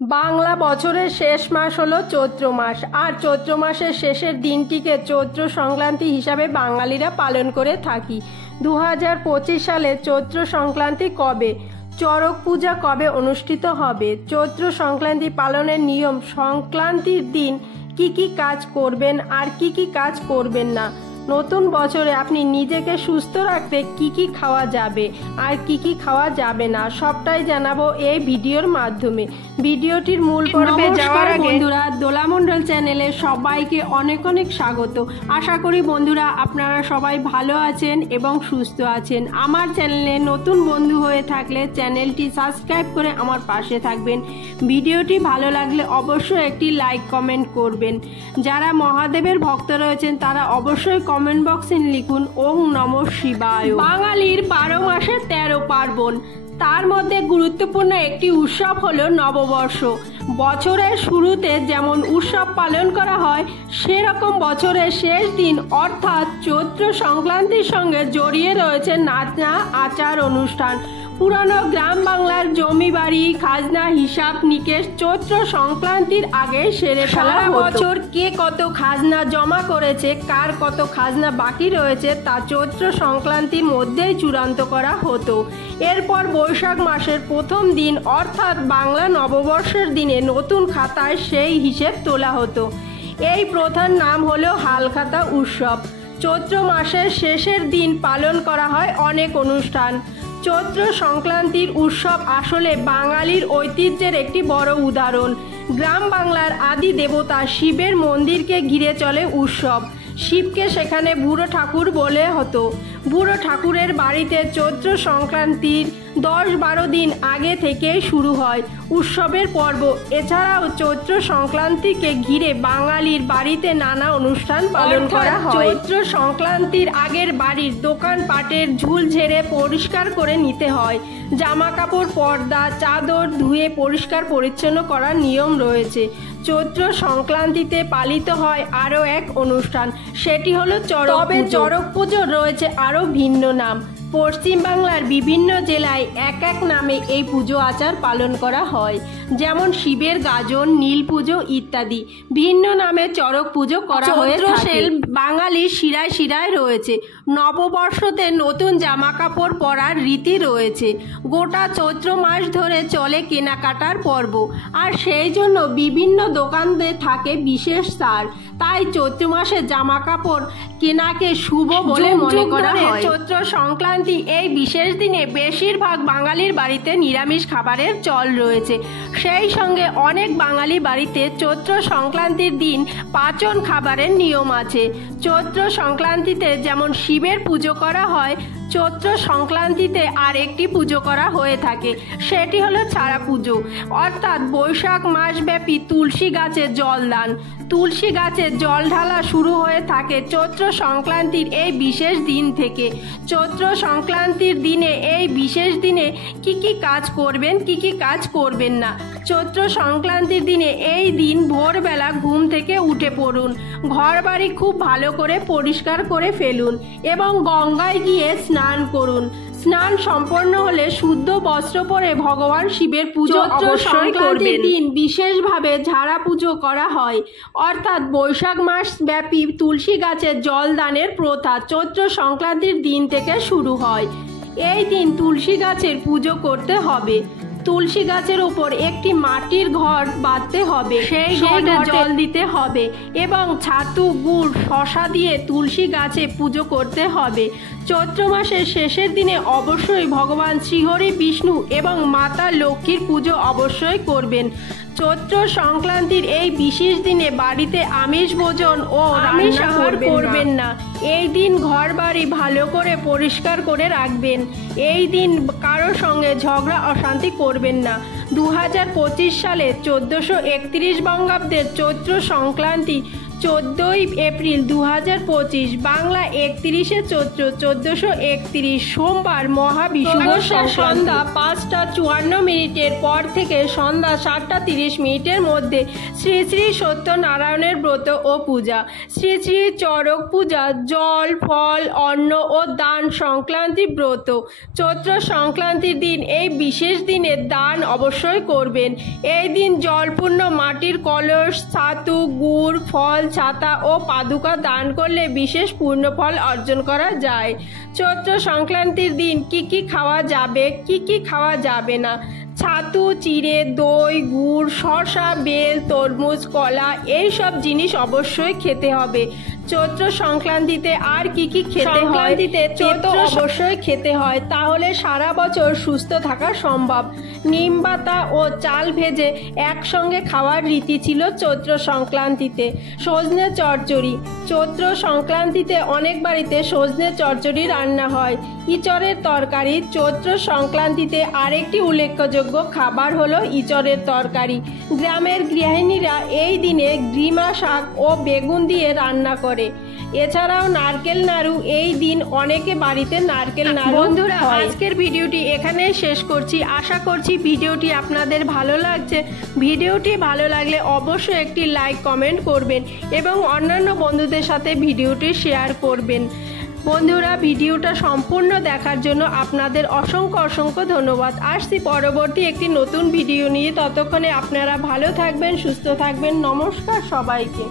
বাংলা বছরের শেষ মাস হলো চৈত্র মাস, আর চৈত্র মাসের শেষের দিনটিকে চৈত্র সংক্রান্তি হিসাবে বাঙালিরা পালন করে থাকি। 2025 সালে চৈত্র সংক্রান্তি কবে, চড়ক পূজা কবে অনুষ্ঠিত হবে, চৈত্র সংক্রান্তি পালনের নিয়ম, সংক্রান্তির দিন কি কি কাজ করবেন আর কি কি কাজ করবেন না, নতুন বছরে আপনি নিজেকে সুস্থ রাখতে কি কি খাওয়া যাবে আর কি কি খাওয়া যাবে না, সবটাই জানাবো এই ভিডিওর মাধ্যমে। ভিডিওটির মূল পর্বে যাওয়ার আগে বন্ধুরা, দোলামণ্ডল চ্যানেলে সবাইকে অনেক অনেক স্বাগত। আশা করি বন্ধুরা আপনারা সবাই ভালো আছেন এবং সুস্থ আছেন। আমার চ্যানেলে নতুন বন্ধু হয়ে থাকলে চ্যানেলটি সাবস্ক্রাইব করে আমার পাশে থাকবেন। ভিডিওটি ভালো লাগলে অবশ্যই একটি লাইক কমেন্ট করবেন। যারা মহাদেবের ভক্ত রয়েছেন তারা অবশ্যই কমেন্ট বক্সে লিখুন ওম নমঃ শিবায়। বাঙালির 12 মাসে 13 পার্বণ, তার মধ্যে গুরুত্বপূর্ণ একটি উৎসব হলো নববর্ষ। বছরের শুরুতে যেমন উৎসব পালন করা হয়, সেরকম বছরের শেষ দিন অর্থাৎ চৈত্র সংক্রান্তির সঙ্গে জড়িয়ে রয়েছে নাচনা আচার অনুষ্ঠান। পুরানো গ্রাম বাংলার জমি বাড়ি খাজনা হিসাব নিকেশ চৈত্র সংক্রান্তির আগে সেরে ফেলা হতো। বছর কে কত খাজনা জমা করেছে, কার কত খাজনা বাকি রয়েছে তা চৈত্র সংক্রান্তির মধ্যেই চূড়ান্ত করা হতো। এরপর বৈশাখ মাসের প্রথম দিন অর্থাৎ বাংলা নববর্ষের দিনে নতুন খাতায় সেই হিসেব তোলা হতো। এই প্রধান নাম হলো হালখাতা উৎসব। চৈত্র মাসের শেষের দিন পালন করা হয় অনেক অনুষ্ঠান। চৈত্র সংক্রান্তির উৎসব আসলে বাঙালির ঐতিহ্যের একটি বড় উদাহরণ। গ্রাম বাংলার আদি দেবতা শিবের মন্দিরকে ঘিরে চলে উৎসব। শিবকে সেখানে বুড়ো ঠাকুর বলে হতো। বুড়ো ঠাকুরের বাড়িতে চৈত্র সংক্রান্তির 10-12 দিন আগে থেকেই শুরু হয় উৎসবের পর্ব। এছাড়াও চৈত্র সংক্রান্তিকে ঘিরে বাঙালির বাড়িতে নানা অনুষ্ঠান পালন করা হয়। চৈত্র সংক্রান্তির আগের বাড়ির দোকানপাটের ঝুল ঝেড়ে পরিষ্কার করে নিতে হয়। জামা কাপড় পর্দা চাদর ধুয়ে পরিষ্কার পরিচ্ছন্ন করার নিয়ম রয়েছে। চৈত্র সংক্রান্তিতে পালিত হয় আরও এক অনুষ্ঠান, সেটি হলো চড়ক। তবে চড়ক পুজোর রয়েছে আরও ভিন্ন নাম। পশ্চিমবাংলার বিভিন্ন জেলায় এক এক নামে এই পুজো আচার পালন করা হয়, যেমন শিবের গাজন, নীল পুজো ইত্যাদি। ভিন্ন নামে চড়ক পুজো করা হয়ে থাকে। বাঙালির শিরায় শিরায় রয়েছে। নববর্ষতে নতুন জামা কাপড় পরার রীতি রয়েছে। গোটা চৈত্র মাস ধরে চলে কেনাকাটার পর্ব, আর সেই জন্য বিভিন্ন দোকানে থাকে বিশেষ ছাড়। তাই চৈত্র মাসে জামা কাপড় কেনাকে শুভ বলে মনে করা হয়। চৈত্র সংক্রান্তি এই বিশেষ দিনে বেশিরভাগ বাঙালির বাড়িতে নিরামিষ খাবারের চল রয়েছে। সেই সঙ্গে অনেক বাঙালি বাড়িতে চৈত্র সংক্রান্তির দিন পাচন খাবারের নিয়ম আছে। চৈত্র সংক্রান্তিতে যেমন শিবের পুজো করা হয়, চৈত্র সংক্রান্তিতে আর একটি পুজো করা হয়ে থাকে, সেটি হলো ছাড়া পুজো। অর্থাৎ বৈশাখ মাসব্যাপী তুলসী গাছে জল দান। তুলসী গাছে জল ঢালা শুরু হয়ে থাকে চৈত্র সংক্রান্তির এই বিশেষ দিন থেকে। চৈত্র সংক্রান্তির দিনে এই বিশেষ দিনে কি কি কাজ করবেন কি কি কাজ করবেন না। চৈত্র সংক্রান্তির দিনে এই দিন ভোরবেলা ঘুম থেকে উঠে পড়ুন, ঘর বাড়ি খুব ভালো করে পরিষ্কার করে ফেলুন এবং গঙ্গায় গিয়ে স্নান করুন। স্নান সম্পন্ন হলে শুদ্ধ বস্ত্র পরে ভগবান শিবের পুজো অবশ্যই করবেন। দিন বিশেষভাবে ঝাড়া পুজো করা হয়, অর্থাৎ বৈশাখ মাস ব্যাপী তুলসী গাছে জল দানের প্রথা চৈত্র সংক্রান্তির দিন থেকে শুরু হয়। এই দিন তুলসী গাছের পুজো করতে হবে। তুলসী গাছের উপর একটি মাটির ঘর বাঁধতে হবে, সেই ঘরে জল দিতে হবে এবং ছাতু গুড় শসা দিয়ে তুলসী গাছে পুজো করতে হবে। চৈত্র মাসের শেষের দিনে অবশ্যই ভগবান শ্রীহরি বিষ্ণু এবং মাতা লক্ষ্মীর পুজো অবশ্যই করবেন। চৈত্র সংক্রান্তির এই বিশেষ দিনে বাড়িতে আমিষ ভোজন ও আমিষ আহার করবেন না। এই দিন ঘর বাড়ি ভালো করে পরিষ্কার করে রাখবেন। এই দিন কারোর সঙ্গে ঝগড়া অশান্তি করবেন না। 2025 সালে 1431 বঙ্গাব্দের চৈত্র সংক্রান্তি 14ই এপ্রিল 2025, বাংলা 31শে চৈত্র 1431, সোমবার মহাবিষুব সন্ধ্যা 5টা 54 পর থেকে সন্ধ্যা 7টা 30 মধ্যে শ্রী শ্রী সত্যনারায়ণের ব্রত ও পূজা। শ্রী শ্রী চড়ক পূজা, জল ফল অন্ন ও দান সংক্রান্তি ব্রত। চৈত্র সংক্রান্তির দিন এই বিশেষ দিনে দান অবশ্যই করবেন। এই দিন জলপূর্ণ মাটির কলস, ছাতু, গুড়, ফল, ছাতা ও পাদুকা দান করলে বিশেষ পূর্ণফল অর্জন করা যায়। চৈত্র সংক্রান্তির দিন কি খাওয়া যাবে, কি খাওয়া যাবে না। ছাতু, চিড়ে, দই, গুড়, শসা, বেল, তরমুজ, কলা এই সব জিনিস অবশ্যই খেতে হবে। চৈত্র সংক্রান্তিতে আর কি খেতে হয়? চৈত্র অবশ্যই খেতে হয়, তাহলে সারা বছর সুস্থ থাকা সম্ভব। নিম পাতা ও চাল ভেজে একসঙ্গে খাওয়ার রীতি ছিল চৈত্র সংক্রান্তিতে। সজনে চচ্চড়ি, চৈত্র সংক্রান্তিতে অনেক বাড়িতে সজনে চচ্চড়ি রান্না হয়। ইঁচড়ের তরকারি, চৈত্র সংক্রান্তিতে আরেকটি উল্লেখযোগ্য খাবার হলো ইঁচড়ের তরকারি। গ্রামের গৃহিণীরা এই দিনে গ্রিমা শাক ও বেগুন দিয়ে রান্না করে। এছাড়াও নারকেল নাড়ু, এই দিন অনেকে বাড়িতে নারকেল নাড়ু। বন্ধুরা, আজকের ভিডিওটি এখানেই শেষ করছি। আশা করছি ভিডিওটি আপনাদের ভালো লাগছে। ভিডিওটি ভালো লাগলে অবশ্যই একটি লাইক কমেন্ট করবেন এবং অন্যান্য বন্ধুদের সাথে ভিডিওটি শেয়ার করবেন। বন্ধুরা, ভিডিওটা সম্পূর্ণ দেখার জন্য আপনাদের অসংখ্য ধন্যবাদ। আসছি পরবর্তী একটি নতুন ভিডিও নিয়ে। ততক্ষণে আপনারা ভালো থাকবেন, সুস্থ থাকবেন। নমস্কার সবাইকে।